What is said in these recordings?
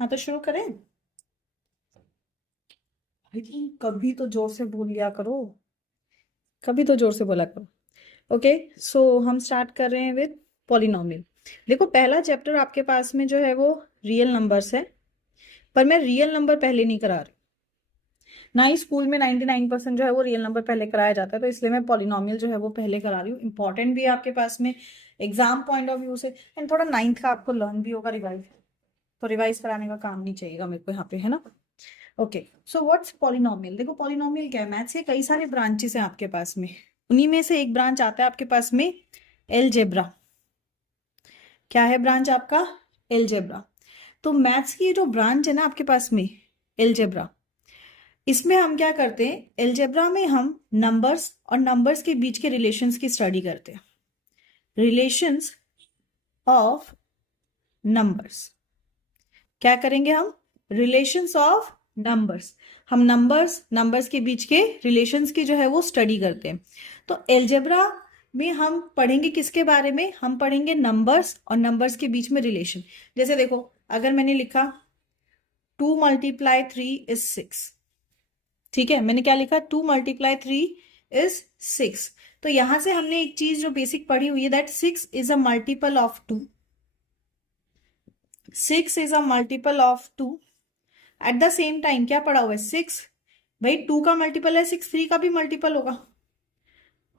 हाँ तो शुरू करें। भाई कभी तो जोर से बोल लिया करो, कभी तो जोर से बोला करो। ओके, सो हम स्टार्ट कर रहे हैं विद पॉलिनोमियल। देखो पहला चैप्टर आपके पास में जो है वो रियल नंबर्स है, पर मैं रियल नंबर पहले नहीं करा रही। ना ही स्कूल में 99% जो है वो रियल नंबर पहले कराया जाता है, तो इसलिए मैं पॉलिनोमियल जो है वो पहले करा रही हूँ। इंपॉर्टेंट भी है आपके पास में एग्जाम पॉइंट ऑफ व्यू से, एंड थोड़ा नाइन्थ का आपको लर्न भी होगा रिवाइज, तो रिवाइज कराने का काम नहीं चाहिएगा मेरे को यहाँ पे, है ना। Okay, so what's polynomial. देखो पॉलिनोमियल क्या है, मैथ्स के कई सारे ब्रांचेस हैं आपके पास में, उन्हीं में से एक ब्रांच आता है आपके पास में एलजेब्रा। क्या है ब्रांच आपका? एलजेब्रा। तो मैथ्स की जो ब्रांच है ना आपके पास में एलजेब्रा, इसमें हम क्या करते हैं, एलजेब्रा में हम नंबर्स और नंबर्स के बीच के रिलेशंस की स्टडी करते हैं। Relations of numbers. क्या करेंगे हम? Relations of numbers. हम नंबर्स नंबर्स के बीच के रिलेशंस की जो है वो स्टडी करते हैं। तो एलजेब्रा में हम पढ़ेंगे किसके बारे में? हम पढ़ेंगे नंबर्स और नंबर्स के बीच में रिलेशन। जैसे देखो, अगर मैंने लिखा 2 × 3 = 6, ठीक है, मैंने क्या लिखा? 2 × 3 = 6। तो यहां से हमने एक चीज जो बेसिक पढ़ी हुई है, that 6 is a multiple of 2। 6 is a multiple of 2। At the same time क्या पढ़ा हुआ है? 6, भाई 2 का मल्टीपल है 6, 3 का भी मल्टीपल होगा,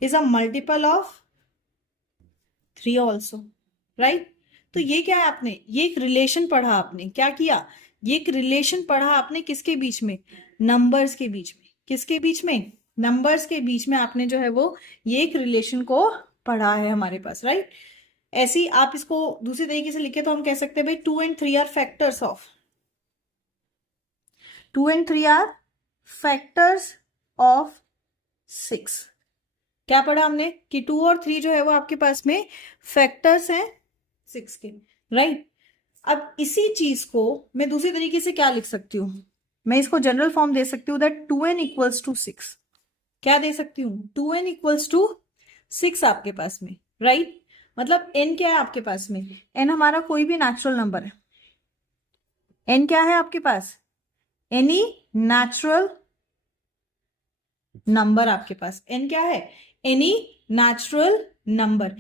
is a multiple of 3 also, right. तो ये क्या है, आपने ये एक रिलेशन पढ़ा, आपने क्या किया, ये एक रिलेशन पढ़ा आपने किसके बीच में? नंबर्स के बीच में। किसके बीच में? नंबर्स के बीच में आपने जो है वो ये एक रिलेशन को पढ़ा है हमारे पास, राइट। ऐसे ही आप इसको दूसरी तरीके से लिखे तो हम कह सकते हैं भाई 2 and 3 are factors of 2 and 3 are factors of 6। क्या पढ़ा हमने कि 2 और 3 जो है वो आपके पास में फैक्टर्स हैं 6 के, राइट। अब इसी चीज को मैं दूसरी तरीके से क्या लिख सकती हूँ? मैं इसको जनरल फॉर्म दे सकती हूँ दैट 2n = 6। क्या दे सकती हूँ? 2n = 6 आपके पास में, राइट। मतलब n क्या है आपके पास में? n हमारा कोई भी नेचुरल नंबर है। n क्या है आपके पास? एनी नेचुरल नंबर आपके पास। n क्या है? Any natural number.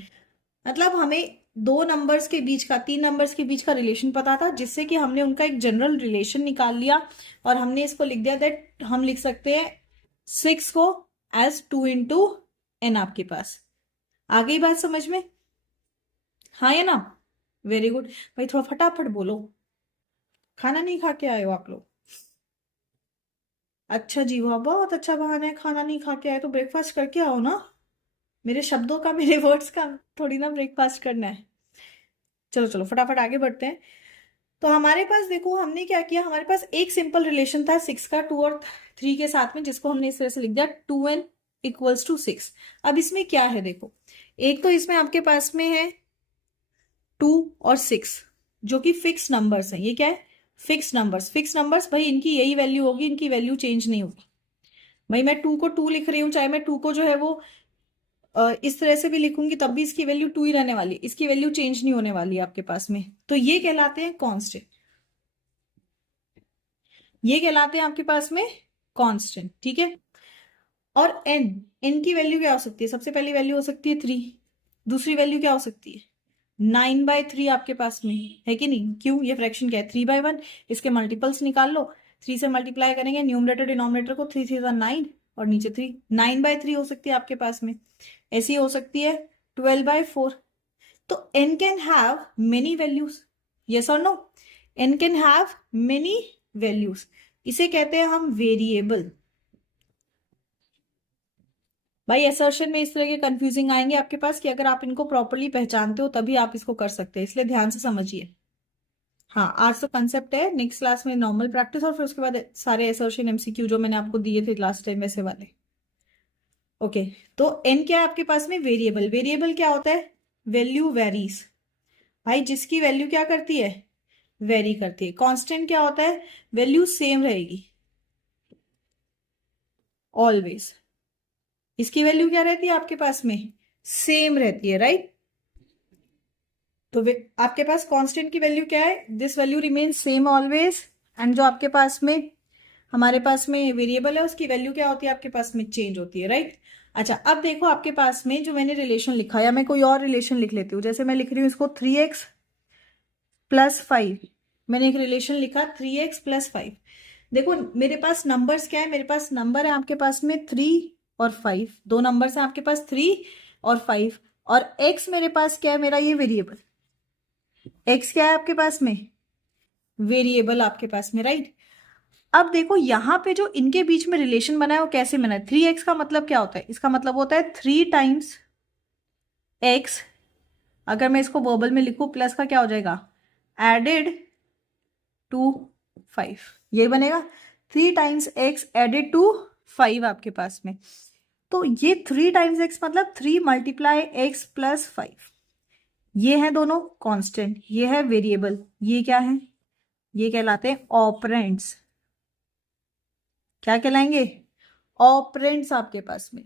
मतलब हमें दो नंबर्स के बीच का, तीन नंबर्स के बीच का रिलेशन पता था, जिससे कि हमने उनका एक जनरल रिलेशन निकाल लिया और हमने इसको लिख दिया दैट हम लिख सकते हैं 6 को एज 2 × n आपके पास। आ गई बात समझ में? हाँ या ना? Very good. भाई थोड़ा फटाफट बोलो, खाना नहीं खा के आए हो आप लोग? अच्छा जी, वाह, बहुत अच्छा बहाना है, खाना नहीं खा के आए तो ब्रेकफास्ट करके आओ ना। मेरे शब्दों का, मेरे वर्ड्स का थोड़ी ना ब्रेकफास्ट करना है। चलो चलो फटाफट आगे बढ़ते हैं। तो हमारे पास देखो हमने क्या किया, हमारे पास एक सिंपल रिलेशन था 6 का 2 और 3 के साथ में, जिसको हमने इस तरह से लिख दिया 2n = 6। अब इसमें क्या है देखो, एक तो इसमें आपके पास में है 2 और 6 जो कि फिक्स नंबर्स हैं। ये क्या है? Fix numbers. फिक्स नंबर्स भाई इनकी यही वैल्यू होगी, इनकी वैल्यू चेंज नहीं होगी। भाई मैं 2 को 2 लिख रही हूँ, चाहे मैं 2 को जो है वो इस तरह से भी लिखूंगी तब भी इसकी वैल्यू 2 ही रहने वाली, इसकी वैल्यू चेंज नहीं होने वाली है आपके पास में। तो ये कहलाते हैं कांस्टेंट। ये कहलाते हैं आपके पास में कांस्टेंट, ठीक है। और n, n की वैल्यू क्या हो सकती है? सबसे पहली वैल्यू हो सकती है 3। दूसरी वैल्यू क्या हो सकती है? 9/3 आपके पास में है कि नहीं? क्यों? ये फ्रैक्शन क्या है? 3/1। इसके मल्टीपल्स निकाल लो, 3 से मल्टीप्लाई करेंगे न्यूमरेटर डिनोमिनेटर को, 3 3 9 और नीचे 3, 9/3 हो सकती है आपके पास में। ऐसी हो सकती है 12/4। तो n can have many values, yes or no? n can have many values, इसे कहते हैं हम वेरिएबल। भाई असर्शन में इस तरह के कंफ्यूजिंग आएंगे आपके पास कि अगर आप इनको प्रॉपरली पहचानते हो तभी आप इसको कर सकते हैं, इसलिए ध्यान से समझिए। हाँ, आज तो कंसेप्ट है, नेक्स्ट क्लास में नॉर्मल प्रैक्टिस और फिर उसके बाद सारे असर्शन एमसीक्यू जो मैंने आपको दिए थे लास्ट टाइम वैसे वाले। ओके, तो n क्या है आपके पास में? वेरिएबल। वेरिएबल क्या होता है? Value varies. भाई जिसकी वैल्यू क्या करती है? वेरी करती है। कांस्टेंट क्या होता है? वैल्यू सेम रहेगी ऑलवेज। इसकी वैल्यू क्या रहती है आपके पास में? सेम रहती है, राइट। तो आपके पास कांस्टेंट की वैल्यू क्या है, this value remain same always, and जो आपके पास में हमारे पास में वेरिएबल है उसकी वैल्यू क्या होती है, आपके पास में चेंज होती है, राइट। अच्छा, अब देखो आपके पास में जो मैंने रिलेशन लिखा, या मैं कोई और रिलेशन लिख लेती हूँ, जैसे मैं लिख रही हूँ इसको 3x+5। मैंने एक रिलेशन लिखा 3x+5। देखो मेरे पास नंबर्स क्या है, मेरे पास नंबर है आपके पास में 3 और 5, दो नंबर्स हैं आपके पास 3 और 5, और x मेरे पास क्या है, मेरा ये वेरिएबल x क्या है आपके पास में, वेरिएबल आपके पास में, राइट। अब देखो यहां पे जो इनके बीच में रिलेशन बना है वो कैसे बना है, 3x का मतलब क्या होता है, इसका मतलब होता है 3 टाइम्स x, अगर मैं इसको वर्बल में लिखूं प्लस का क्या हो जाएगा, एडेड टू 5, ये बनेगा 3 टाइम्स x एडेड टू 5 आपके पास में। तो ये 3 टाइम्स x मतलब 3 × x+5, ये है दोनों कांस्टेंट, ये है वेरिएबल, ये क्या है, ये कहलाते हैं ऑपरेंड्स। क्या कहलाएंगे, ऑपरेंड्स आपके पास में।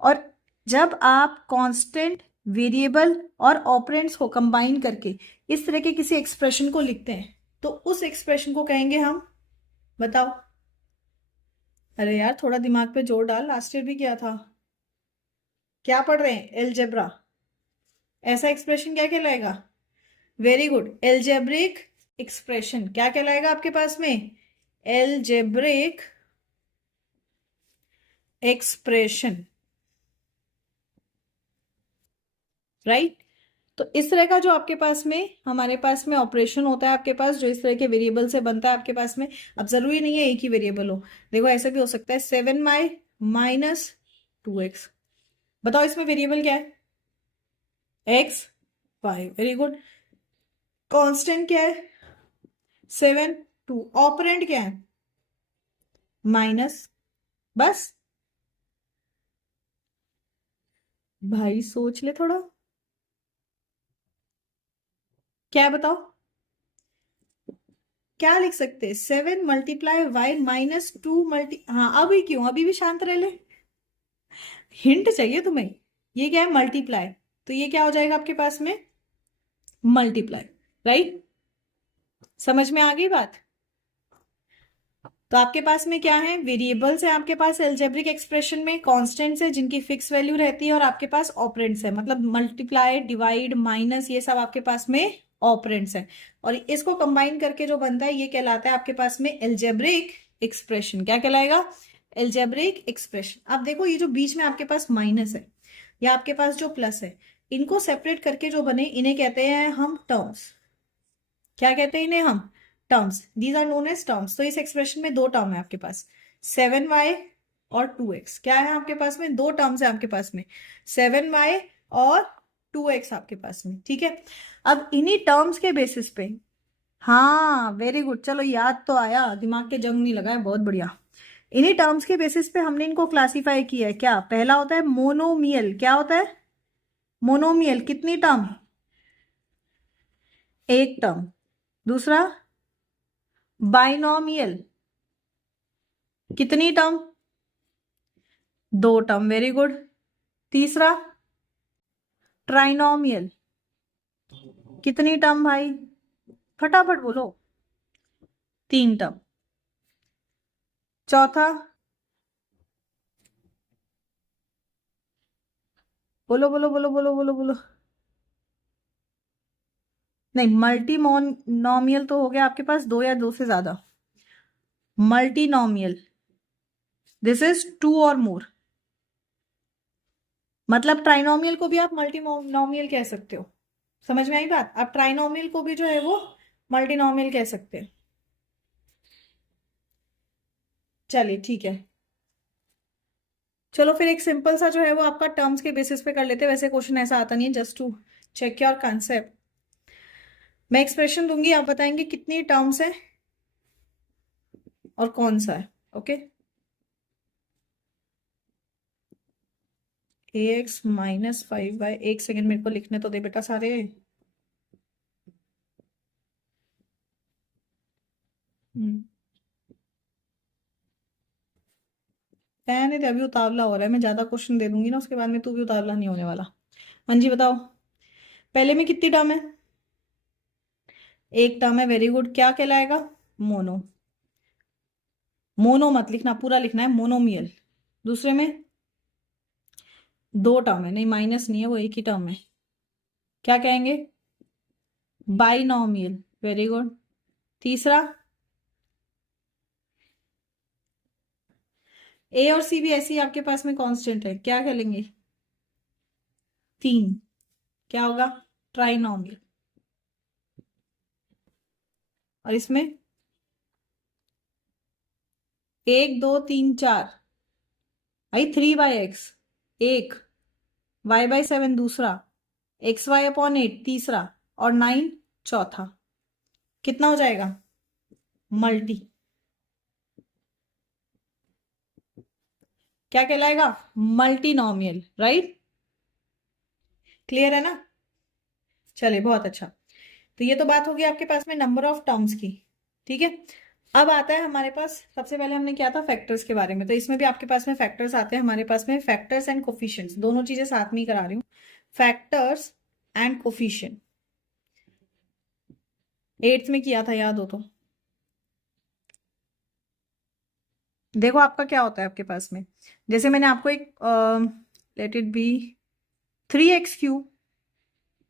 और जब आप कांस्टेंट, वेरिएबल और ऑपरेंड्स को कंबाइन करके इस तरह के किसी एक्सप्रेशन को लिखते हैं तो उस एक्सप्रेशन को कहेंगे हम, बताओ। अरे यार थोड़ा दिमाग पे जोर डाल, लास्ट ईयर भी किया था। क्या पढ़ रहे हैं, एलजेब्रा। ऐसा एक्सप्रेशन क्या कहलाएगा, वेरी गुड, एलजेब्रिक एक्सप्रेशन। क्या कहलाएगा आपके पास में, एलजेब्रिक एक्सप्रेशन, राइट। तो इस तरह का जो आपके पास में, हमारे पास में ऑपरेशन होता है आपके पास, जो इस तरह के वेरिएबल से बनता है आपके पास में। अब जरूरी नहीं है एक ही वेरिएबल हो, देखो ऐसा भी हो सकता है 7y - 2x। बताओ इसमें वेरिएबल क्या है, x, y, very good. Constant क्या है, 7, 2। ऑपरेंड क्या है, माइनस, बस। भाई सोच ले थोड़ा, क्या है बताओ, क्या लिख सकते हैं, 7 × y हाँ अभी क्यों, अभी भी शांत रह ले, हिंट चाहिए तुम्हें। ये क्या है, मल्टीप्लाई, तो ये क्या हो जाएगा आपके पास में, मल्टीप्लाई, राइट। समझ में आ गई बात। तो आपके पास में क्या है, वेरिएबल्स है आपके पास एल्जेब्रिक एक्सप्रेशन में, कांस्टेंट्स है जिनकी फिक्स वैल्यू रहती है, और आपके पास ऑपरेंड्स है, मतलब मल्टीप्लाई, डिवाइड, माइनस, ये सब आपके पास में ऑपरेंड्स है। और इसको कंबाइन करके जो बनता है ये कहलाता है आपके पास में एल्जेब्रिक एक्सप्रेशन। क्या कहलाएगा, एल्जेब्रिक एक्सप्रेशन। अब देखो ये जो बीच में आपके पास माइनस है या आपके पास जो प्लस है, इनको सेपरेट करके जो बने इन्हें कहते हैं हम टर्म्स। क्या कहते हैं इन्हें हम, terms. These are known as terms. तो इस एक्सप्रेशन में दो टर्म है आपके पास, 7y और 2x। क्या है आपके पास में, दो टर्म्स है आपके पास में, 7y और 2x आपके पास में, ठीक है। अब इन्हीं टर्म्स के बेसिस पे, हाँ वेरी गुड, चलो याद तो आया, दिमाग के जंग नहीं लगाए, बहुत बढ़िया। इन्हीं टर्म्स के बेसिस पे हमने इनको क्लासिफाई किया है। क्या पहला होता है मोनोमियल, क्या होता है मोनोमियल, कितनी टर्म, एक टर्म। दूसरा बाइनोमियल, कितनी टर्म, दो टर्म, वेरी गुड। तीसरा ट्राइनोमियल, कितनी टर्म भाई, फटाफट बोलो, 3 टर्म। चौथा, बोलो बोलो बोलो बोलो बोलो बोलो, नहीं मल्टी नॉमियल तो हो गया आपके पास दो या दो से ज्यादा, मल्टीनोमियल, दिस इज 2 और मोर। मतलब ट्राइनोमियल को भी आप मल्टीनोमियल कह सकते हो, समझ में आई बात। आप ट्राइनोमियल को भी जो है वो मल्टीनोमियल कह सकते हैं। चलिए ठीक है, चलो फिर एक सिंपल सा जो है वो आपका टर्म्स के बेसिस पे कर लेते हैं। वैसे क्वेश्चन ऐसा आता नहीं है, just to check your concept. मैं एक्सप्रेशन दूंगी, आप बताएंगे कितनी टर्म्स है और कौन सा है, ओके। ax - 5y, एक सेकेंड मेरे को लिखने तो दे बेटा सारे। हम्म, नहीं तो अभी उतावला हो रहा है, मैं ज्यादा क्वेश्चन दे दूंगी ना उसके बाद में, तू भी उतावला नहीं होने वाला। हाँ जी बताओ, पहले में कितनी टर्म है? एक टर्म है, वेरी गुड। क्या कहलाएगा? मोनो। मोनो मत लिखना, पूरा लिखना है मोनोमियल। दूसरे में दो टर्म है, नहीं माइनस नहीं है, वो एक ही टर्म है, क्या कहेंगे? Binomial, very good. तीसरा, ए और सी भी ऐसे ही आपके पास में कांस्टेंट है, क्या कह लेंगे? तीन, क्या होगा? ट्राइनोमियल। और इसमें एक दो तीन चार, आई 3/x एक, y/7 दूसरा, xy/8 तीसरा, और 9 चौथा। कितना हो जाएगा? मल्टी। क्या कहलाएगा? Multinomial, right? क्लियर है ना? चलिए, बहुत अच्छा। तो ये तो बात होगी आपके पास में नंबर ऑफ टर्म्स की, ठीक है। अब आता है हमारे पास, सबसे पहले हमने किया था फैक्टर्स के बारे में, तो इसमें भी आपके पास में फैक्टर्स आते हैं हमारे पास में, फैक्टर्स एंड कोफिशिएंट्स, दोनों चीजें साथ में ही करा रही हूँ। फैक्टर्स एंड कोफिशिएंट 8th में किया था, याद हो तो। देखो आपका क्या होता है आपके पास में, जैसे मैंने आपको एक let it be 3x³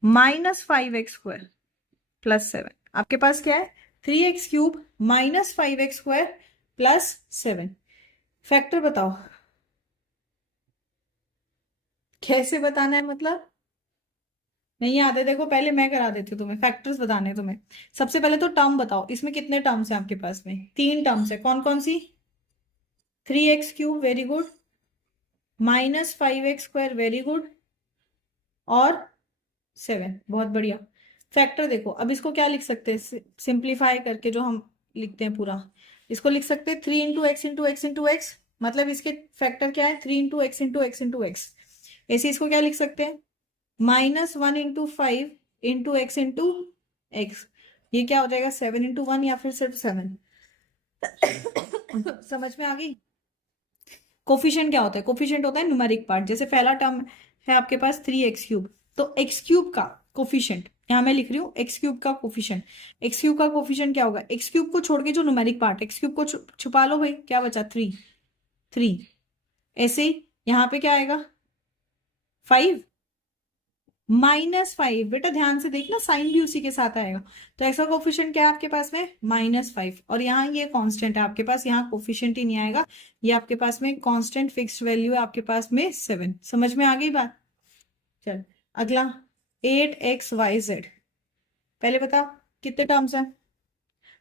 -5x² +7, आपके पास क्या है? 3x³ -5x² +7। फैक्टर बताओ कैसे बताना है, मतलब नहीं याद है? देखो पहले मैं करा देती हूँ तुम्हें, फैक्टर्स बताने हैं तुम्हें। सबसे पहले तो टर्म बताओ, इसमें कितने टर्म्स हैं आपके पास में? 3 टर्म्स है, कौन कौन सी? 3x³, very good, -5x², very good, और 7, बहुत बढ़िया। फैक्टर देखो, अब इसको क्या लिख सकते हैं सिंप्लीफाई करके, जो हम लिखते हैं पूरा, इसको लिख सकते हैं 3 × x × x × x, मतलब इसके फैक्टर क्या है? 3 × x × x × x। ऐसे इसको क्या लिख सकते हैं? -1 × 5 × x × x। ये क्या हो जाएगा? 7 × 1, या फिर सिर्फ 7? समझ में आ गई? कोफिशिएंट क्या होता है? कोफिशिएंट होता है न्यूमेरिक पार्ट। जैसे पहला टर्म है आपके पास 3x³ तो x³ का कोफिशिएंट, यहां मैं लिख रही हूँ x³ का कोफिशिएंट। x³ का कोफिशिएंट क्या होगा? x³ को छोड़ के जो न्यूमेरिक पार्ट, x³ को छुपा लो भाई, क्या बचा? 3 3। ऐसे ही यहाँ पे क्या आएगा? 5 -5, बेटा ध्यान से देखना, साइन भी उसी के साथ आएगा। तो ऐसा कोफिशिएंट क्या है आपके पास में? -5। और यहाँ ये कांस्टेंट है आपके पास, यहाँ कोफिशिएंट ही नहीं आएगा, ये आपके पास में कांस्टेंट फिक्स्ड वैल्यू है आपके पास में 7। समझ में आ गई बात? चल अगला 8xyz, पहले बता कितने टर्म्स हैं?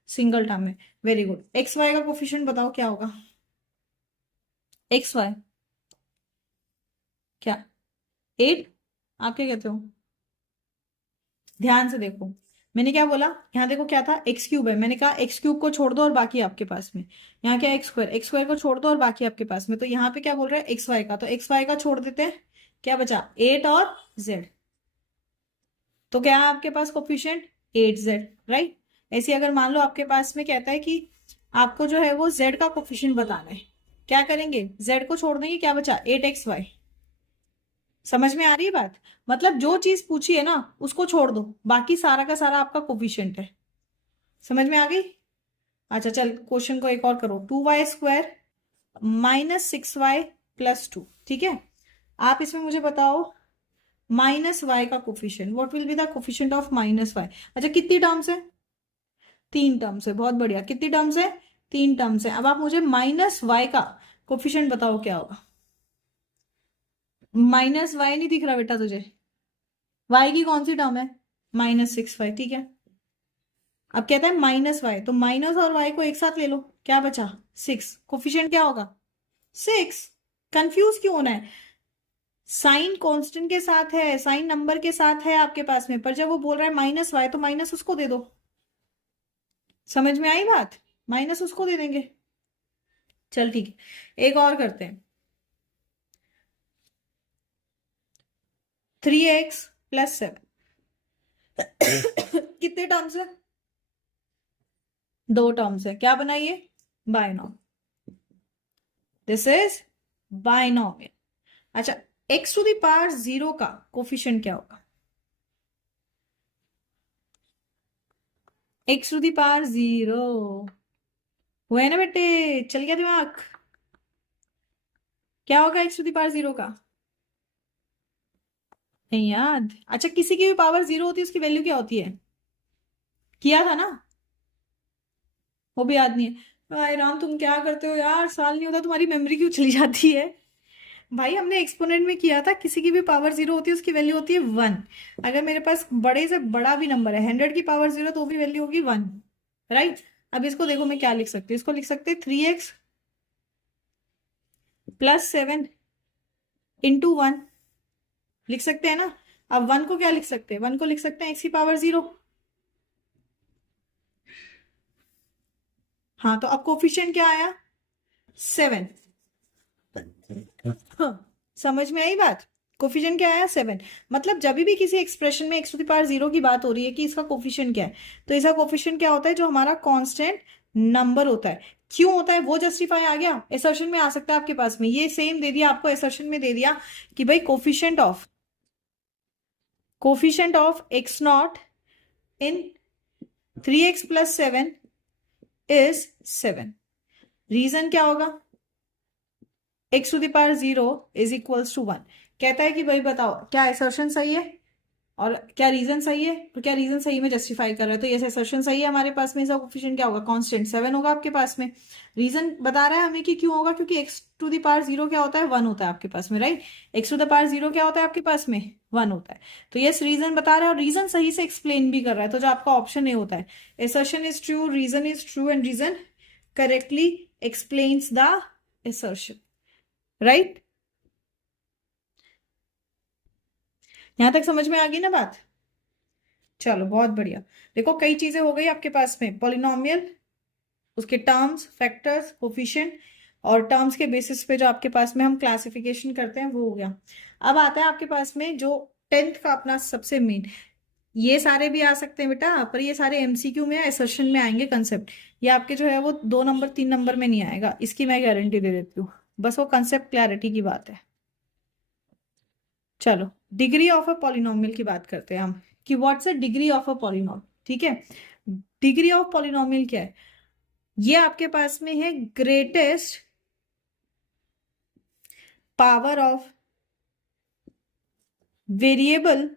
सिंगल टर्म है, वेरी गुड। एक्स वाई का कोफिशिएंट बताओ क्या होगा? एक्स वाई क्या? 8? आप क्या कहते हो? ध्यान से देखो, मैंने क्या बोला? यहाँ देखो क्या था? x³ है, मैंने कहा x³ को छोड़ दो और बाकी आपके पास में। यहाँ क्या? x² को छोड़ दो और बाकी आपके पास में। तो यहाँ पे क्या बोल रहा है? एक्स वाई का, तो एक्स वाई का छोड़ देते हैं, क्या बचा? 8 और z। तो क्या है आपके पास कोफिशिएंट? 8z, right? ऐसे अगर मान लो आपके पास में कहता है कि आपको जो है वो z का कोफिशिएंट बताना है, क्या करेंगे? z को छोड़ देंगे, क्या बचा? 8xy। समझ में आ रही है बात? मतलब जो चीज पूछी है ना उसको छोड़ दो, बाकी सारा का सारा आपका कोफिशिएंट है। समझ में आ गई? अच्छा चल, क्वेश्चन को एक और करो। 2y² -6y +2, ठीक है। आप इसमें मुझे बताओ -y का coefficient, what will be the coefficient of -y? अच्छा कितनी टर्म्स है? 3 टर्म्स है, बहुत बढ़िया। कितनी टर्म्स है? 3 टर्म्स है। अब आप मुझे -y का कोफिशिएंट बताओ क्या होगा? -y नहीं दिख रहा बेटा तुझे? y की कौन सी टर्म है? -6y, ठीक है। अब कहता है -y, तो माइनस और y को एक साथ ले लो, क्या बचा? 6। कोफिशिएंट क्या होगा? 6। कंफ्यूज क्यों होना है? साइन कांस्टेंट के साथ है, साइन नंबर के साथ है आपके पास में, पर जब वो बोल रहा है -y तो माइनस उसको दे दो। समझ में आई बात? माइनस उसको दे देंगे। चल ठीक है, एक और करते हैं। 3x + 7 कितने टर्म्स है? 2 टर्म्स है, क्या बनाइए? बायनॉम। This is binomial. अच्छा, x⁻0 का कोफिशिएंट क्या होगा? एक्स टू दी पावर 0 हुआ है ना बेटे, चल गया दिमाग। क्या होगा एक्स टू दी पावर 0 का? नहीं याद? अच्छा, किसी की भी पावर 0 होती है उसकी वैल्यू क्या होती है? किया था ना? वो भी याद नहीं है? भाई राम, तुम क्या करते हो यार, साल नहीं होता तुम्हारी मेमोरी क्यों चली जाती है? भाई हमने एक्सपोनेंट में किया था, किसी की भी पावर 0 होती है उसकी वैल्यू होती है 1। अगर मेरे पास बड़े से बड़ा भी नंबर है, 100 की पावर 0, तो भी वैल्यू होगी 1। राइट। अब इसको देखो मैं क्या लिख सकती हूँ, इसको लिख सकते हैं 3x प्लस 7 इंटू 1, लिख सकते हैं ना? अब 1 को क्या लिख सकते हैं? 1 को लिख सकते हैं x की पावर 0। हाँ, तो अब कोफिशिएंट क्या आया? 7। हाँ, समझ में आई बात? कोफिशिएंट क्या आया? 7। मतलब जब भी किसी एक्सप्रेशन में एक्स टू द पावर 0 की बात हो रही है कि इसका कोफिशिएंट क्या है, तो इसका कोफिशिएंट क्या होता है? जो हमारा कांस्टेंट नंबर होता है। क्यों होता है वो जस्टिफाई आ गया, एसर्शन में आ सकता है आपके पास में, ये सेम दे दिया आपको, एसर्शन में दे दिया कि भाई coefficient of x not in 3x plus 7 is 7। Reason क्या होगा? X to the power 0 is equals to 1। कहता है कि भाई बताओ क्या असर्शन सही है और क्या रीजन सही है, तो क्या रीजन सही में जस्टिफाई कर रहा है, तो ये असर्शन सही है हमारे पास में, इसका कोफिशिएंट क्या होगा? कांस्टेंट 7 होगा आपके पास में। रीजन बता रहा है हमें कि क्यों होगा, क्योंकि एक्स टू द पावर 0 क्या होता है? 1 होता है आपके पास में, right. X to the power 0 क्या होता है आपके पास में? 1 होता है। तो यस, रीजन बता रहा है और रीजन सही से एक्सप्लेन भी कर रहा है, तो जो आपका ऑप्शन ए होता है, assertion is true, reason is true and reason correctly explains the assertion, right. यहां तक समझ में आ गई ना बात? चलो बहुत बढ़िया। देखो कई चीजें हो गई आपके पास में, पॉलिनोमियल, उसके टर्म्स, फैक्टर्स, कोफिशिएंट, और टर्म्स के बेसिस पे जो आपके पास में हम क्लासिफिकेशन करते हैं वो हो गया। अब आता है आपके पास में जो 10th का अपना सबसे मेन, ये सारे भी आ सकते हैं बेटा, पर ये सारे एमसीक्यू में या असर्शन में आएंगे कंसेप्ट। ये आपके जो है वो 2 नंबर 3 नंबर में नहीं आएगा, इसकी मैं गारंटी दे देती हूँ। बस वो कंसेप्ट क्लैरिटी की बात है। चलो, डिग्री ऑफ अ पॉलिनोमियल की बात करते हैं हम, कि what's a degree of a polynomial. ठीक है, डिग्री ऑफ पॉलिनोमियल क्या है? ये आपके पास में है greatest power of variable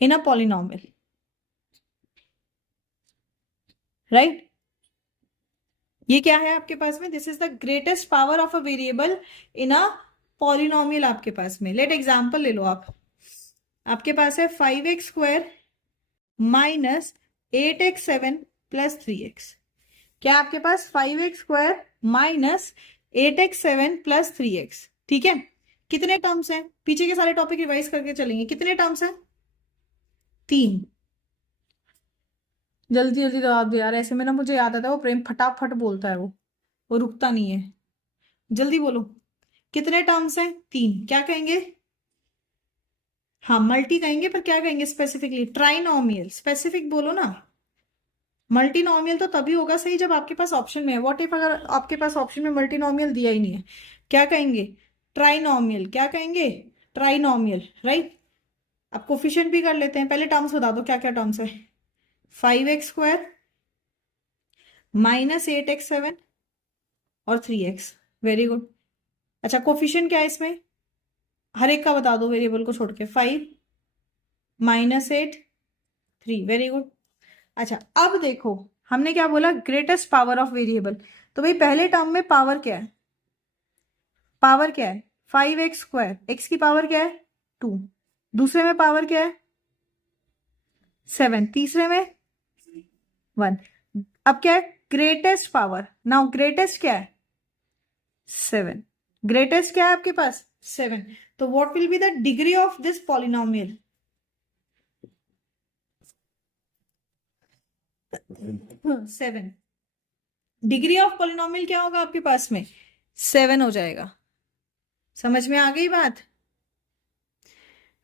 in a polynomial, right. ये क्या है आपके पास में? This is the greatest power of a variable in a polynomial आपके पास में। लेट एग्जांपल ले लो आप, आपके पास है 5x² minus 8x7 plus 3x। क्या आपके पास 5x² minus 8x7 plus 3x, ठीक है। कितने टर्म्स हैं? पीछे के सारे टॉपिक रिवाइज करके चलेंगे। कितने टर्म्स हैं? 3। जल्दी जल्दी जवाब दो यार, ऐसे में ना मुझे याद आता है वो प्रेम फटाफट बोलता है, वो रुकता नहीं है। जल्दी बोलो, कितने टर्म्स हैं? 3। क्या कहेंगे? हाँ मल्टी कहेंगे, पर क्या कहेंगे स्पेसिफिकली? ट्राइनोमियल, स्पेसिफिक बोलो ना। मल्टीनोमियल तो तभी होगा सही जब आपके पास ऑप्शन में है। व्हाट इफ अगर आपके पास ऑप्शन में मल्टीनोमियल दिया ही नहीं है, क्या कहेंगे? ट्राइनोमियल। क्या कहेंगे? Trinomial, right. अब कोफिशिएंट भी कर लेते हैं, पहले टर्म्स बता दो क्या क्या टर्म्स है। 5x² माइनस 8x7 और 3x। Very good. अच्छा, कोफिशिएंट क्या है इसमें? हर एक का बता दो वेरिएबल को छोड़ के। 5 माइनस 8 3। Very good. अच्छा, अब देखो हमने क्या बोला? Greatest power of variable. तो भाई पहले टर्म में पावर क्या है? पावर क्या है? 5x²। एक्स की पावर क्या है? 2। दूसरे में पावर क्या है? 7। तीसरे में 1। अब क्या है? Greatest power. नाउ ग्रेटेस्ट क्या है? 7। ग्रेटेस्ट क्या है आपके पास? 7। तो what will be the degree of this polynomial? 7। Degree of polynomial क्या होगा आपके पास में? 7 हो जाएगा। समझ में आ गई बात?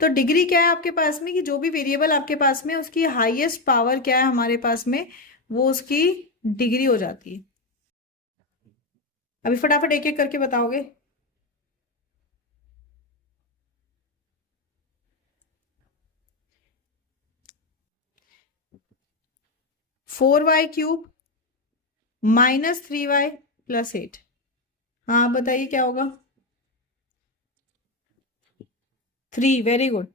तो डिग्री क्या है आपके पास में, कि जो भी वेरिएबल आपके पास में उसकी हाईएस्ट पावर क्या है हमारे पास में, वो उसकी डिग्री हो जाती है। अभी फटाफट एक एक करके बताओगे। 4y³ -3y + 8। हाँ बताइए क्या होगा? 3। Very good.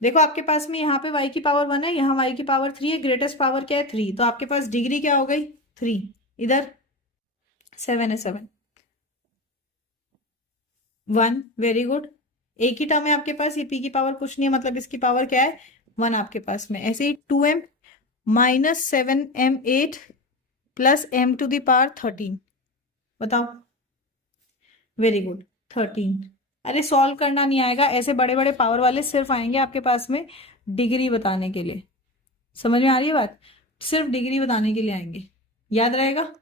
देखो आपके पास में यहाँ पे y की पावर 1 है, यहाँ y की पावर 3 है, ग्रेटेस्ट पावर क्या है? 3। तो आपके पास डिग्री क्या हो गई? 3। इधर 7 है, 7 1। Very good. एक ही टर्म है आपके पास, ये p की पावर कुछ नहीं है, मतलब इसकी पावर क्या है? 1 आपके पास में। ऐसे ही 2m -7m8 + m⁻13। बताओ। Very good. 13। अरे सॉल्व करना नहीं आएगा, ऐसे बड़े बड़े पावर वाले सिर्फ आएंगे आपके पास में डिग्री बताने के लिए। समझ में आ रही है बात? सिर्फ डिग्री बताने के लिए आएंगे, याद रहेगा?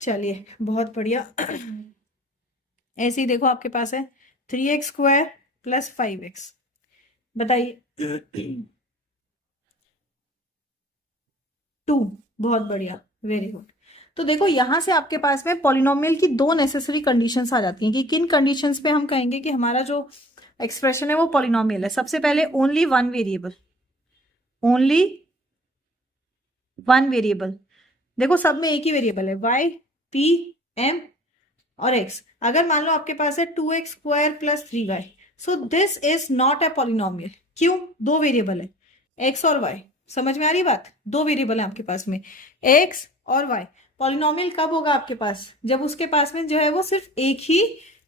चलिए बहुत बढ़िया। ऐसे ही देखो आपके पास है 3x² + 5x। बताइए। 2। बहुत बढ़िया। Very good. तो देखो यहां से आपके पास में पॉलिनोमियल की दो नेसेसरी कंडीशंस आ जाती हैं कि किन कंडीशंस पे हम कहेंगे कि हमारा जो एक्सप्रेशन है वो पॉलिनोमियल है। सबसे पहले only one variable, only one variable. देखो सब में एक ही वेरिएबल है, y, p, m और x। अगर मान लो आपके पास है 2x² + 3y, so this is not a polynomial. क्यों? दो वेरिएबल है, x और y। समझ में आ रही बात? दो वेरिएबल है आपके पास में, x और y। पॉलिनोमियल कब होगा आपके पास? जब उसके पास में जो है वो सिर्फ एक ही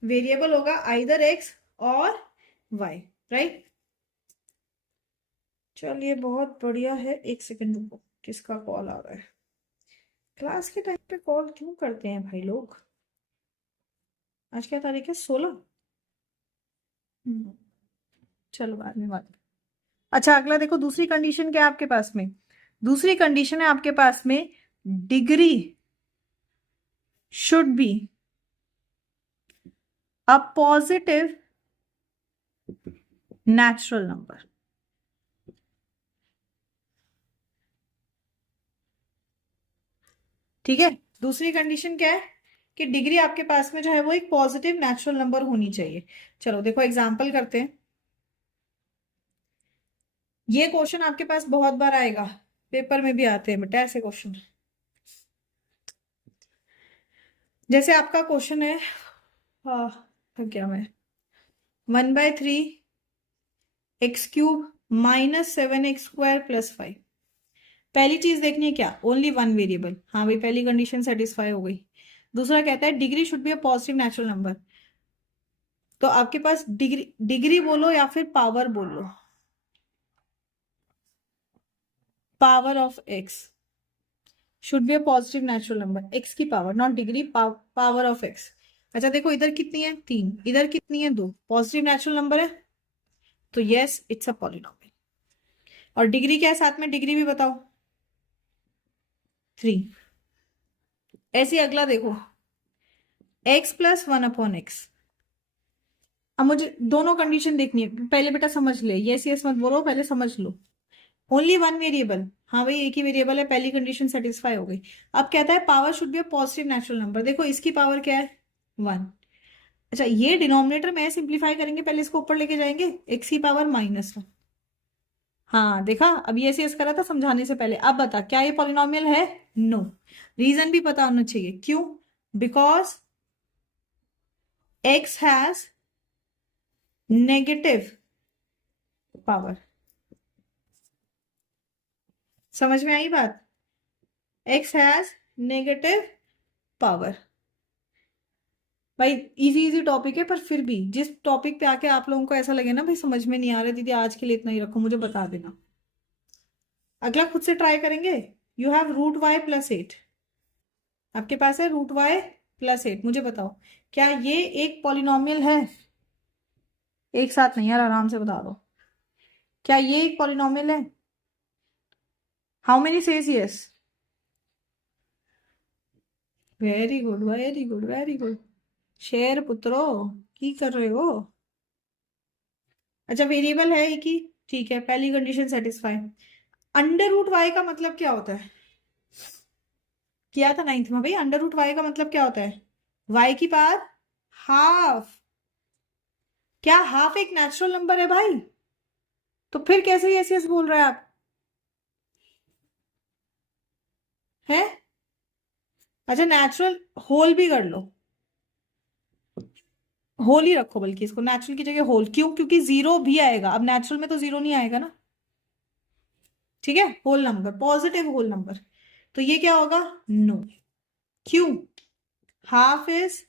वेरिएबल होगा, आइदर x और y। राइट? चलिए बहुत बढ़िया है। एक सेकंड रुको, किसका कॉल आ रहा है? क्लास के टाइम पे कॉल क्यों करते हैं भाई लोग? आज क्या तारीख है? 16। चलो बाद में बात। अच्छा अगला देखो, दूसरी कंडीशन क्या है आपके पास में? दूसरी कंडीशन है आपके पास में degree should be a positive natural number. ठीक है, दूसरी कंडीशन क्या है कि डिग्री आपके पास में जो है वो एक पॉजिटिव नेचुरल नंबर होनी चाहिए। चलो देखो एग्जांपल करते हैं। ये क्वेश्चन आपके पास बहुत बार आएगा, पेपर में भी आते हैं बेटा ऐसे क्वेश्चन। जैसे आपका क्वेश्चन है, हाँ क्या मैं 1/3 x³ -7x² + 5। पहली चीज देखनी है क्या? Only one variable. हाँ भाई पहली कंडीशन सेटिस्फाई हो गई। दूसरा कहता है degree should be a positive natural number. तो आपके पास डिग्री, डिग्री बोलो या फिर पावर बोलो, power of x should be a positive natural number. x की power, not degree, power of x। अच्छा देखो इधर कितनी है? 3। इधर कितनी है? 2। पॉजिटिव नेचुरल नंबर है, तो यस इट्स अ पॉलिनोमियल। और डिग्री क्या है साथ में? डिग्री भी बताओ। 3। ऐसे अगला देखो, x + 1/x। अब मुझे दोनों कंडीशन देखनी है, पहले बेटा समझ ले, यस यस मत बोलो, पहले समझ लो। ओनली वन वेरिएबल, हाँ भाई एक ही वेरिएबल है, पहली कंडीशन सेटिस्फाई हो गई। अब कहता है power should be a positive natural number. देखो इसकी पावर क्या है? 1। अच्छा ये डिनोमिनेटर में सिंप्लीफाई करेंगे, पहले इसको ऊपर लेके जाएंगे, x की पावर -1। हाँ देखा, अब ये यस करा था समझाने से पहले। अब बता क्या ये पॉलिनोमियल है? नो। रीजन भी पता होना चाहिए क्यों? Because x has negative power. समझ में आई बात? x has negative power. भाई इजी इजी टॉपिक है, पर फिर भी जिस टॉपिक पे आके आप लोगों को ऐसा लगे ना भाई समझ में नहीं आ रहा दीदी आज के लिए इतना ही रखो, मुझे बता देना। अगला खुद से ट्राई करेंगे। You have √y + 8। आपके पास है √y + 8। मुझे बताओ क्या ये एक पॉलिनोमियल है? एक साथ नहीं यार, आराम से बता दो। क्या ये एक पॉलिनोमियल है? How many says yes? Very good very good very good. शेर पुत्रो, की कर रहे हो? अच्छा वेरिएबल है एक ही, ठीक है, पहली कंडीशन सेटिस्फाई। √y का मतलब क्या होता है? किया था 9th में भाई। √y का मतलब क्या होता है? y की पावर हाफ। क्या हाफ एक नेचुरल नंबर है भाई? तो फिर कैसे ऐसे बोल रहे हैं आप? अच्छा नेचुरल होल भी कर लो, होल ही रखो, बल्कि इसको नेचुरल की जगह होल। क्यों? क्योंकि जीरो भी आएगा, अब नेचुरल में तो जीरो नहीं आएगा ना। ठीक है, whole number, positive whole number. तो ये क्या होगा? नो। क्यों? Half is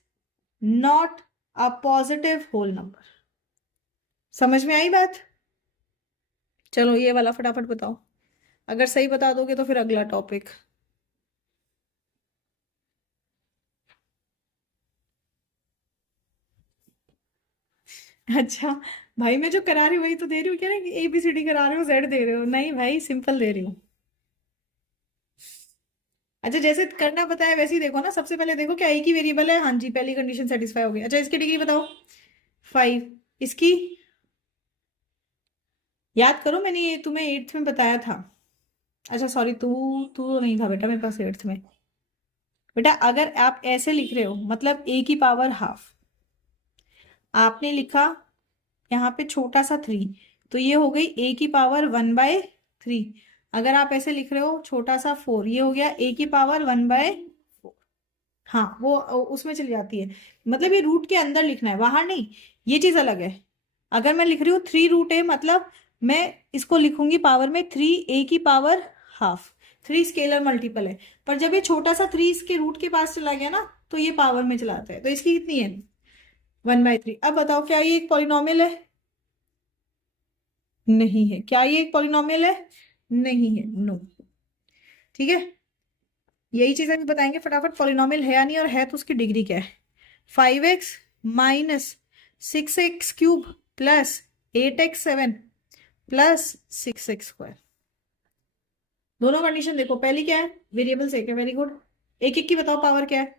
not a positive whole number. समझ में आई बात? चलो ये वाला फटाफट बताओ, अगर सही बता दोगे तो फिर अगला टॉपिक। अच्छा भाई, मैं जो करा रही हूँ वही तो दे रही हूँ क्या? ना ABCD करा रहे हो, जेड दे रहे हो? नहीं भाई, सिंपल दे रही हूँ। अच्छा जैसे करना बताया वैसे ही देखो ना। सबसे पहले देखो क्या एक ही वेरिएबल है? हाँ जी, पहली कंडीशन सेटिस्फाई हो गई। अच्छा इसकी डिग्री बताओ। 5। इसकी याद करो, मैंने ये तुम्हें 8th में बताया था। अच्छा सॉरी, तू तू नहीं था बेटा मेरे पास 8th में। बेटा अगर आप ऐसे लिख रहे हो मतलब a की पावर हाफ, आपने लिखा यहाँ पे छोटा सा 3, तो ये हो गई a की पावर 1/3। अगर आप ऐसे लिख रहे हो छोटा सा 4, ये हो गया a की पावर 1/4। हाँ वो उसमें चली जाती है, मतलब ये रूट के अंदर लिखना है, बाहर नहीं। ये चीज अलग है। अगर मैं लिख रही हूँ 3√a, मतलब मैं इसको लिखूंगी पावर में 3a की पावर हाफ। 3 स्केलर मल्टीपल है, पर जब ये छोटा सा 3 इसके रूट के पास चला गया ना, तो ये पावर में चला आता है। तो इसकी कितनी है? 1/3। अब बताओ क्या ये एक पॉलिनॉमियल है? नहीं है। क्या ये एक पॉलिनॉमियल है? नहीं है, नो। ठीक है, यही चीज अभी बताएंगे फटाफट, पॉलिनॉमियल है या नहीं, और है तो उसकी डिग्री क्या है। 5x minus 6x³ plus 8x7 plus 6x²। दोनों कंडीशन देखो, पहली क्या है? वेरिएबल एक है, वेरी गुड। एक एक की बताओ पावर क्या है?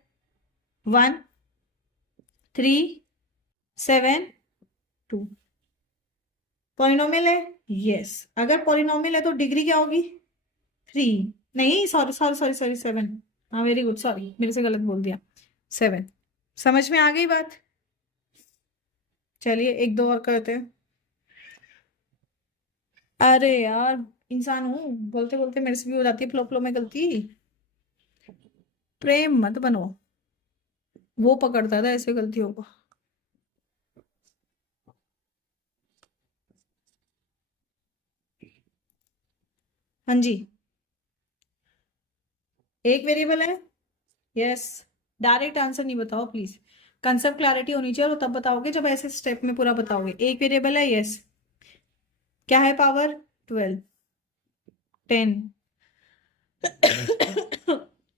1, 3, 7, 2। पॉलिनोमियल है? यस। अगर पॉलिनोमियल है तो डिग्री क्या होगी? 3। नहीं, सॉरी सॉरी सॉरी सॉरी, 7। हाँ वेरी गुड, सॉरी मेरे से गलत बोल दिया। 7। समझ में आ गई बात? चलिए एक दो और करते हैं। अरे यार, इंसान हूँ, बोलते बोलते मेरे से भी हो जाती है फ्लो फ्लो में गलती। प्रेम मत बनो, वो पकड़ता था ऐसे गलतियों को। हाँ जी, एक वेरिएबल है। यस। डायरेक्ट आंसर नहीं बताओ प्लीज, कंसेप्ट क्लैरिटी होनी चाहिए, और तब बताओगे जब ऐसे स्टेप में पूरा बताओगे। एक वेरिएबल है, यस। क्या है पावर? 12, 10।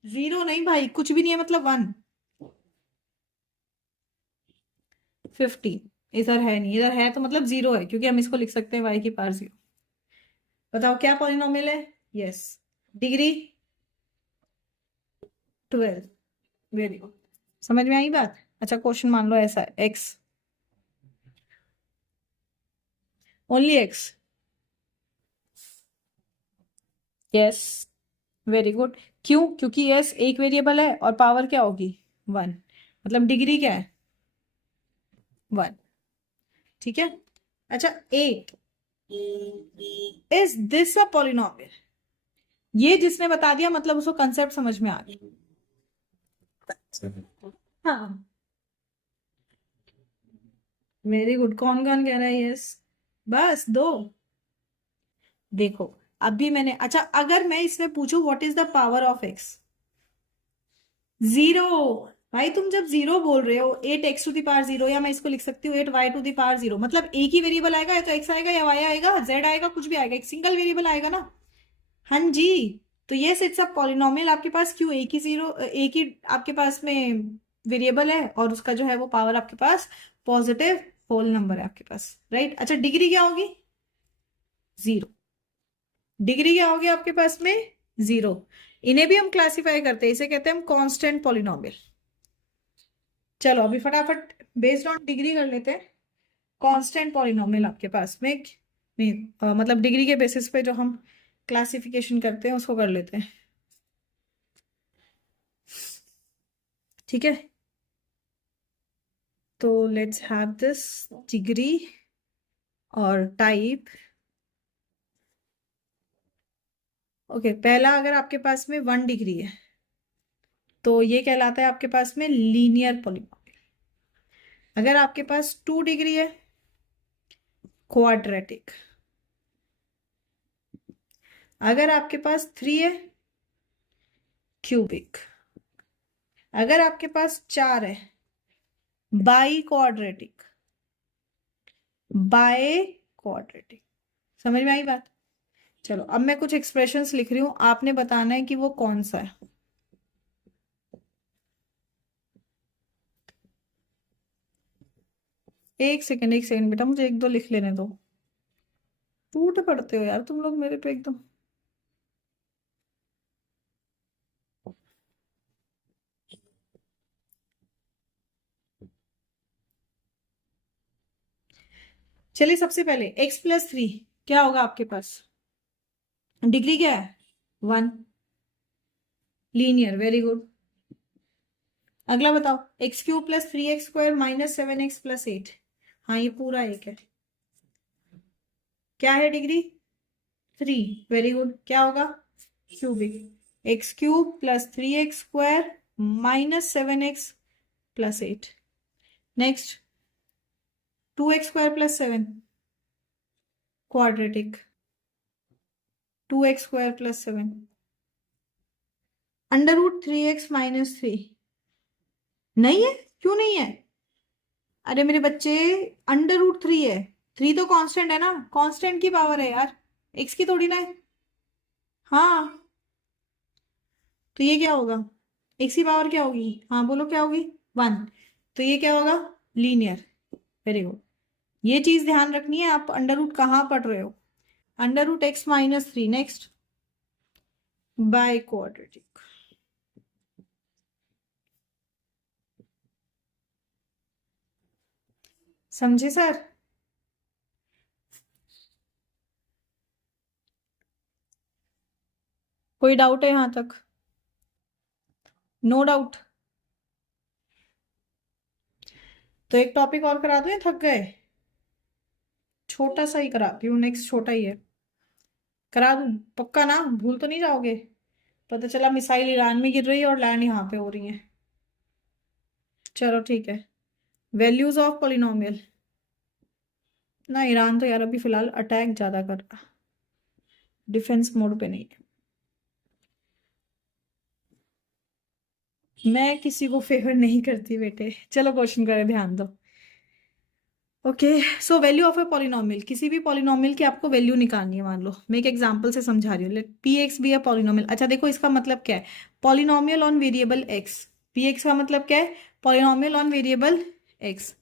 जीरो नहीं भाई, कुछ भी नहीं है, मतलब 1। 50। इधर है नहीं, इधर है तो मतलब जीरो है, क्योंकि हम इसको लिख सकते हैं y की पावर 0। बताओ क्या पॉलिनोमियल है? यस। डिग्री 12। वेरी गुड, समझ में आई बात? अच्छा क्वेश्चन मान लो ऐसा है, x, only x। Yes, very good. क्यों? क्योंकि s एक वेरिएबल है और पावर क्या होगी? 1, मतलब डिग्री क्या है? 1। ठीक है। अच्छा 8, इज दिस अ पॉलिनोमियल? ये जिसने बता दिया मतलब उसको कंसेप्ट समझ में आ गया। हाँ वेरी गुड, कौन कौन कह रहा है यस? बस दो। देखो अभी मैंने, अच्छा अगर मैं इसमें पूछूं what is the power of x? Zero. भाई तुम जब जीरो बोल रहे हो, 8x⁻0, या मैं इसको लिख सकती हूँ 8y⁻0, मतलब एक ही वेरिएबल आएगा, या तो x आएगा या y आएगा, z आएगा, कुछ भी आएगा, एक सिंगल वेरिएबल आएगा ना। हाँ जी। तो ये इट्स अ पॉलिनोमियल आपके पास। क्यों? एक ही जीरो, एक ही आपके पास में वेरिएबल है, और उसका जो है वो पावर आपके पास पॉजिटिव होल नंबर है आपके पास, राइट। अच्छा डिग्री क्या होगी? 0। डिग्री क्या होगी आपके पास में? 0। इन्हें भी हम क्लासिफाई करते हैं, इसे कहते हैं हम कांस्टेंट पॉलिनोमियल। चलो अभी फटाफट बेस्ड ऑन डिग्री कर लेते हैं। कांस्टेंट पॉलिनोमियल आपके पास में नहीं, मतलब डिग्री के बेसिस पे जो हम क्लासिफिकेशन करते हैं उसको कर लेते हैं। ठीक है, तो लेट्स हैव दिस डिग्री और टाइप। ओके, पहला अगर आपके पास में 1 डिग्री है, तो ये कहलाता है आपके पास में लीनियर पॉलिनॉमियल। अगर आपके पास 2 डिग्री है, क्वाड्रेटिक। अगर आपके पास 3 है, क्यूबिक। अगर आपके पास 4 है, बाई क्वाड्रेटिक। By quadratic. समझ में आई बात? चलो अब मैं कुछ एक्सप्रेशंस लिख रही हूं, आपने बताना है कि वो कौन सा है। एक सेकंड बेटा, मुझे एक दो लिख लेने दो। टूट पड़ते हो यार तुम लोग मेरे पे एकदम। चलिए सबसे पहले x+3 क्या होगा आपके पास? डिग्री क्या है? 1। Linear, very good. अगला बताओ, x³ + 3x² - 7x+8। हाँ ये पूरा एक है। क्या है डिग्री? 3, very good. क्या होगा? Cubic. x³ + 3x² - 7x+8। Next, 2x² + 7, quadratic. 2x² + 7 √3x - 3। नहीं है? क्यों नहीं है? अरे मेरे बच्चे, √3 है। 3 तो कांस्टेंट है ना, कांस्टेंट की पावर है यार, x की थोड़ी ना है। हाँ, तो ये क्या होगा? x की पावर क्या होगी? हाँ बोलो क्या होगी? 1। तो ये क्या होगा? लीनियर। Very good. ये चीज ध्यान रखनी है, आप अंडर रूट कहाँ पढ़ रहे हो? √x - 3। Next, by quadratic. समझे सर? कोई डाउट है यहां तक? No doubt. तो एक टॉपिक और करा दो या थक गए? छोटा सा ही कराती हूँ, नेक्स्ट छोटा ही है। करा दूं पक्का ना? भूल तो नहीं जाओगे? पता चला मिसाइल ईरान में गिर रही है और लैंड यहाँ पे हो रही है। चलो ठीक है। Values of polynomial. ना ईरान तो यार अभी फिलहाल अटैक ज्यादा कर रहा, डिफेंस मोड पे नहीं है। मैं किसी को फेवर नहीं करती बेटे। चलो क्वेश्चन करें, ध्यान दो। Okay, so value of a polynomial. किसी भी पॉलिनोमियल की आपको वैल्यू निकालनी है। मान लो मैं एक एग्जांपल से समझा रही हूँ, let p x be a polynomial. अच्छा देखो इसका मतलब क्या है? Polynomial on variable x. P x का मतलब क्या है? Polynomial on variable x.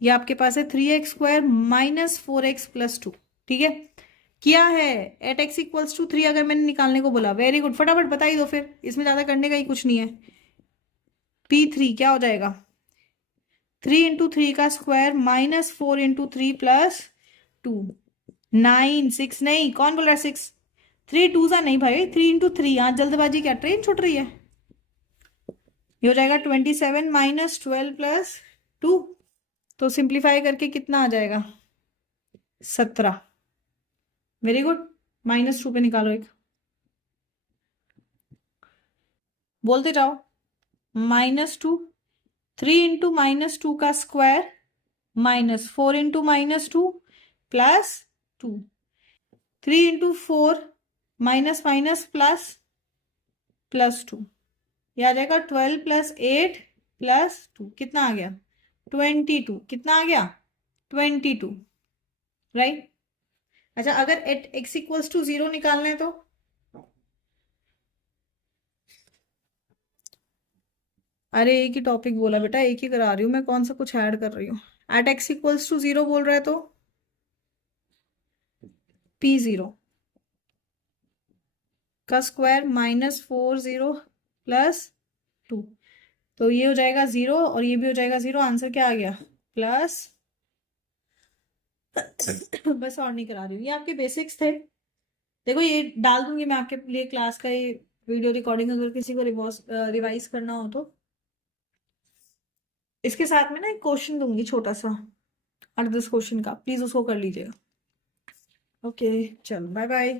ये आपके पास है 3x² - 4x+2। ठीक है, किया है। एट x = 3 अगर मैंने निकालने को बोला, वेरी गुड, फटाफट बता ही दो फिर, इसमें ज्यादा करने का ही कुछ नहीं है। P3 क्या हो जाएगा? 3 × 3 का स्क्वायर -4 × 3 + 2। 9, 6 नहीं, कौन बोल रहा है 6? 3 2 सा नहीं भाई, 3 × 3। यहाँ जल्दबाजी क्या, ट्रेन छूट रही है? ये हो जाएगा 27 - 12 + 2। तो सिंप्लीफाई करके कितना आ जाएगा? 17। Very good. -2 पे निकालो एक, बोलते जाओ। -2, 3 × -2 का स्क्वायर -4 × -2 +2। 3 × 4 minus minus plus +2। ये आ जाएगा 12 + 8 + 2। कितना आ गया? 22। कितना आ गया? 22, राइट। अच्छा अगर एट x = 0 निकालना है तो? अरे एक ही टॉपिक बोला बेटा, एक ही करा रही हूँ मैं, कौन सा कुछ ऐड कर रही हूँ? एट x = 0 बोल रहे तो P0 का स्क्वायर -40 +2। तो ये हो जाएगा 0 और ये भी हो जाएगा 0। आंसर क्या आ गया? प्लस। बस और नहीं करा रही हूँ, ये आपके बेसिक्स थे। देखो ये डाल दूंगी मैं आपके लिए क्लास का ये वीडियो रिकॉर्डिंग, अगर किसी को रिवाइज करना हो तो। इसके साथ में ना एक क्वेश्चन दूंगी छोटा सा, 8-10 क्वेश्चन का, प्लीज उसको कर लीजिएगा। ओके, चलो बाय बाय।